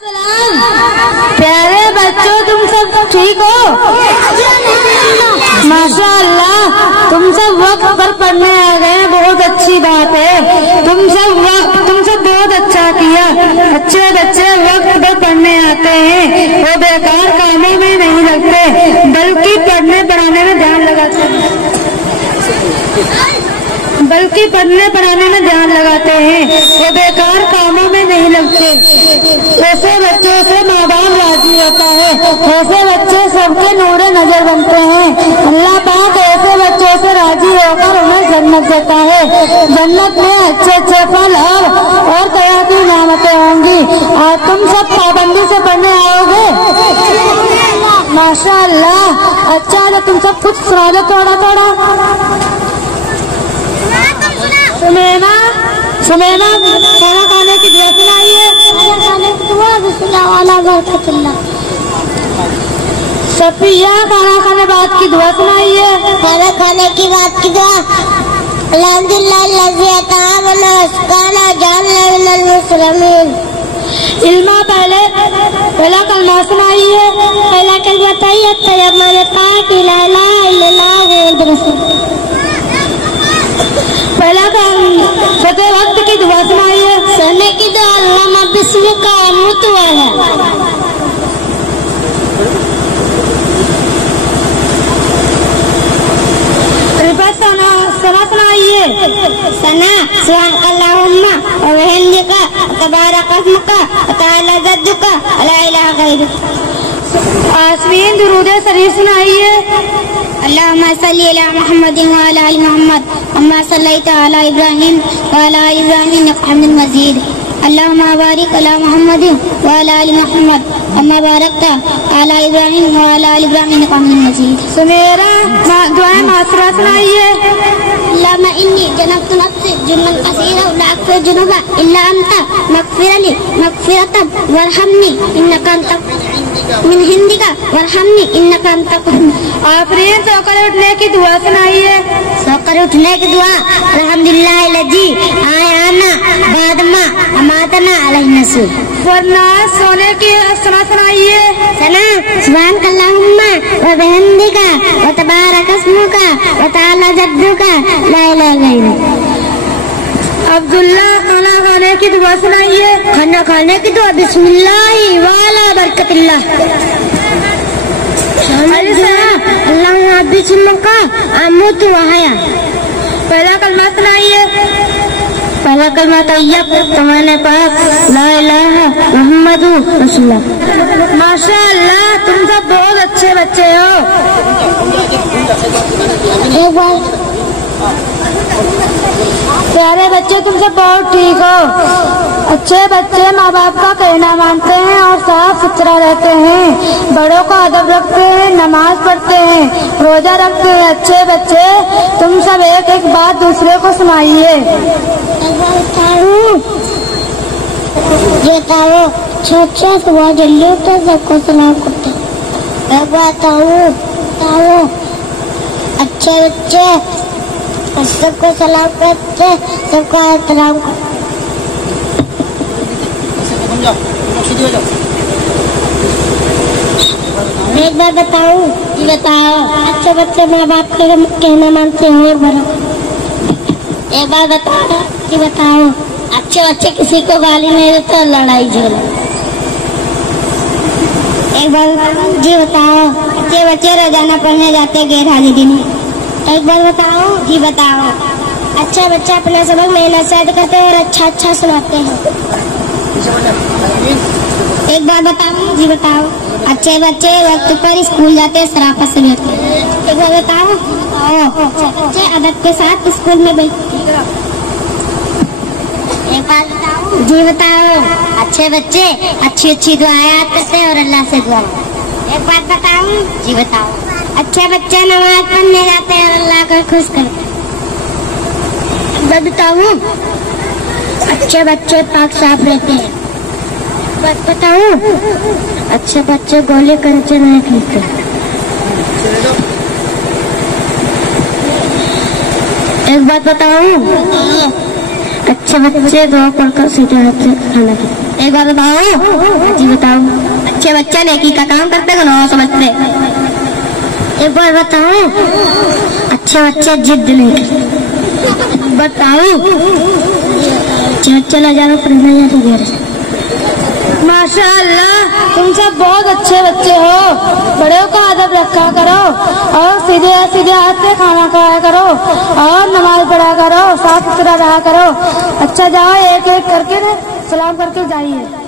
प्यारे बच्चों, तुम सब ठीक हो? माशाअल्लाह, तुम सब वक्त पर पढ़ने आ गए, बहुत अच्छी बात है। तुम सब बहुत अच्छा किया। अच्छे बच्चे वक्त पर पढ़ने आते हैं, वो बेकार कामों में नहीं लगते, बल्कि पढ़ने पढ़ाने में ध्यान लगाते हैं। वो बेकार कामों में नहीं लगते। ऐसे बच्चों से माँ बाप राजी होता है। ऐसे बच्चे सबके नूरे नजर बनते हैं। अल्लाह पाक ऐसे बच्चों से राजी होकर उन्हें जन्नत देता है। जन्नत में अच्छे अच्छे फल और तरह की नेमतें होंगी। और तुम सब पाबंदी से पढ़ने आओगे? माशाअल्लाह, अच्छा है। तुम सब कुछ सुना दो थोड़ा। सुमेना, खाना खाने की दुआ सुनाइए। सफिया, खाना खाने बाद की दुआ सुनाइए। खाना खाने की बात की दुआ। इल्मा, पहला कलमा सुनाइए। पहला कलमा तैयब मैंने कहा कि ला इलाहा इल्लल्लाह मुहम्मद रसूल। पहला सोते वक्त की दुआ सुनाइए। सोने की दुआ अल्लाह बिस्मिल्लाह का मुत वाला। सना सुनाइए। सना सुब्हानकल्लाहुम्मा व बिहम्दिका तबारक अस्मुका व तआला जद्दुका ला इलाहा गैरुक। आसमीन, दुरूद शरीफ सुनाइए। अल्लाहुम्मा सल्ली अला मुहम्मदिन व अला आलि मुहम्मद कम्मा सल्लैता अला इब्राहीम व अला आलि इब्राहीम इन्नका हमीदुम मजीद। अल्लाहुम्मा बारिक अला मुहम्मदिन व अला आलि मुहम्मद कम्मा बारकता अला इब्राहीम व अला आलि इब्राहीम इन्नका हमीदुम मजीद। सुमेरा, दुआए मासरा सुनाइए। अल्लाहुम्मा इन्नी जनबतु नफ्सी जुर्मन कसीरा व ला अगफिरु जुनूबा इल्ला अंता मगफिरली मगफिरतन वरहमनी इन्नका अंता मिन हिंदिका वरहमनी इन्नका अंता। आफरीन, सोकर उठने की दुआ सुनाइए। सोकर उठने की दुआ। अल्हम्दुलिल्लाह लजी आयाना बादमा अमातना अलैहि। वरना सोने की सना सुनाइए। सना सुब्हानकल्लाहुम्मा व बिहम्दिका व तबारक अस्मुका व तआला जद्दुका ला इलाहा गैरुक। अब्दुल्ला, खाना खाने की दुआ सुनाइए। खाना खाने की दुआ। बिस्मिल्लाहि वाला बरकतिल्लाह। अल्लाह बिस्मिल्लाह अमूतु व अहया। पहला कलमा सुनाइए। पहला कलमा तैयब तुम्हारे पास ला इलाहा मुहम्मदु रसूलुल्लाह। माशाअल्लाह, तुम सब बहुत अच्छे बच्चे हो। एक बार प्यारे बच्चे, तुम सब बहुत ठीक हो। अच्छे बच्चे माँ बाप का कहना मानते हैं और साफ सुथरा रहते हैं, बड़ों का अदब रखते हैं, नमाज पढ़ते हैं, रोजा रखते हैं। अच्छे बच्चे, तुम सब एक एक बात दूसरे को सुनाइए। अच्छा सुबह जल्दी उठते सबको सलाम करते। एक बात अच्छे बच्चे सबको सलाम करते, सबको एहतराम करते। एक बार बताऊं? जी बताओ। अच्छे बच्चे माँ बाप का कहना मानते हैं। एक बार बताओ। जी बताओ। अच्छे बच्चे किसी को गाली नहीं देते, लड़ाई झगड़ा। एक बार जी बताओ। अच्छे बच्चे रोजाना पढ़ने जाते गैर हाजिरी में। एक बार बताओ। जी बताओ। अच्छा बच्चा अपना सबक मेहनत से याद करते हैं और अच्छा सुनाते हैं। एक बार बताओ। जी बताओ। अच्छे बच्चे वक्त पर स्कूल जाते हैं, शराफत से बैठते हैं। एक बार बताओ। अच्छे अदब के साथ स्कूल में बैठते हैं। एक बार बताओ। जी बताओ। अच्छे बच्चे अच्छी दुआएं याद करते हैं और अल्लाह से दुआ। एक बात बताऊं? जी बताओ। अच्छे बच्चे नमाज पढ़ने जाते हैं और अल्लाह को खुश करते हैं। मैं बताऊं? अच्छे बच्चे पाक साफ रहते हैं। बात बताऊं? अच्छे बच्चे गोले कंचे नहीं खेलते। एक बात बताऊं? अच्छे बच्चे दुआ पढ़कर सीधे हाथ से खाना खाते। एक बार बताओ जी, बताओ। अच्छे बच्चे नेकी का काम करते कि ना समझते? एक बार बताओ। अच्छे बच्चे जिद नहीं करते। बताओ। अच्छे बच्चे नजारा पढ़ना जाते घर से। माशाअल्लाह, तुम सब बहुत अच्छे बच्चे हो। बड़ों का अदब रखा करो और सीधे सीधे हाथ से खाना खाया करो और नमाज पढ़ा करो, साफ सुथरा रहा करो। अच्छा, जाओ एक एक करके ना सलाम करके जाइए।